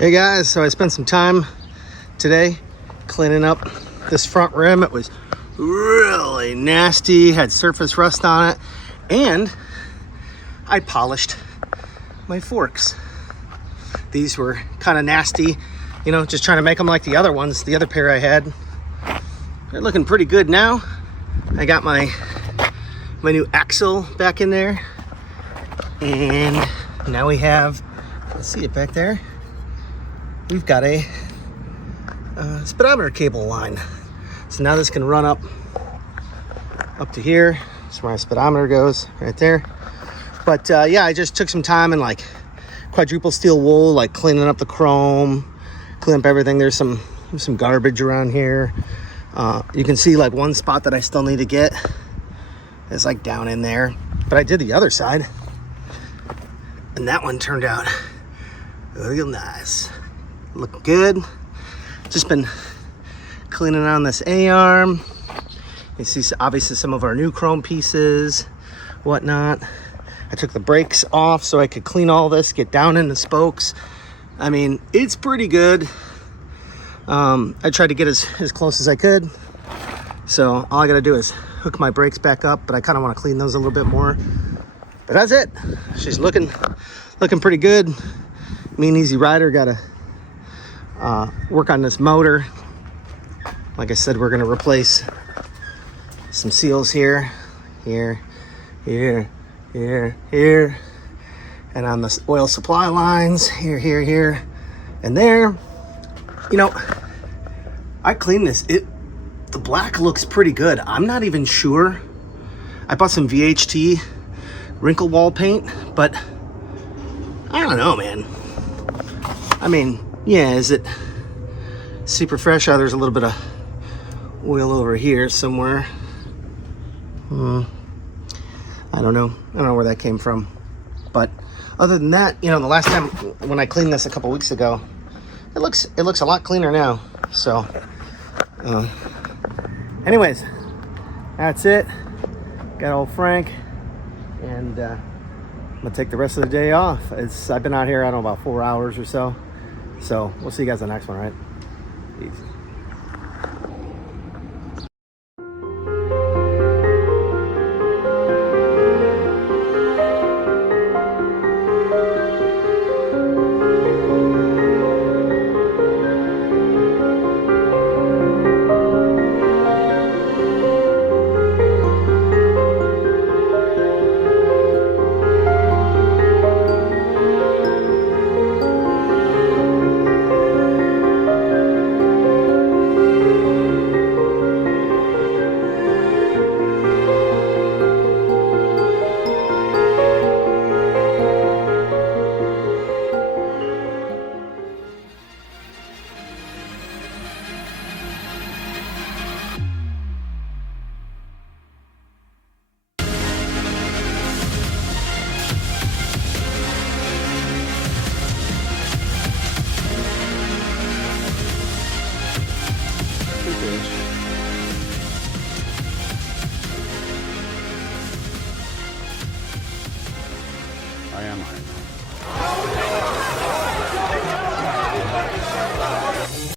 Hey guys, so I spent some time today cleaning up this front rim. It was really nasty, had surface rust on it, and I polished my forks. These were kind of nasty, you know, just trying to make them like the other ones, the other pair I had. They're looking pretty good now. I got my new axle back in there, and now we have, let's see it back there. We've got a speedometer cable line. So now this can run up to here. That's where my speedometer goes, right there. But yeah, I just took some time and like quadruple steel wool, like cleaning up the chrome, clean up everything. There's some garbage around here. You can see like one spot that I still need to get. It's like down in there. But I did the other side, and that one turned out real nice. Look good. Just been cleaning on this A-arm. You see obviously some of our new chrome pieces, whatnot. I took the brakes off so I could clean all this, get down in the spokes. I mean, it's pretty good. I tried to get as close as I could. So all I gotta do is hook my brakes back up, but I kind of want to clean those a little bit more. But that's it. She's looking pretty good. Me and Easy Rider gotta work on this motor. Like I said, we're gonna replace some seals here, and on the oil supply lines here, and there. You know, I cleaned this. The black looks pretty good. I'm not even sure. I bought some VHT wrinkle wall paint, but I don't know, man. I mean, yeah, is it super fresh? Oh, there's a little bit of oil over here somewhere. I don't know where that came from. But other than that, you know, the last time when I cleaned this a couple weeks ago, it looks a lot cleaner now. So anyways, that's it. Got old Frank, and I'm gonna take the rest of the day off. I've been out here, I don't know, about 4 hours or so. So we'll see you guys in the next one, right? Peace.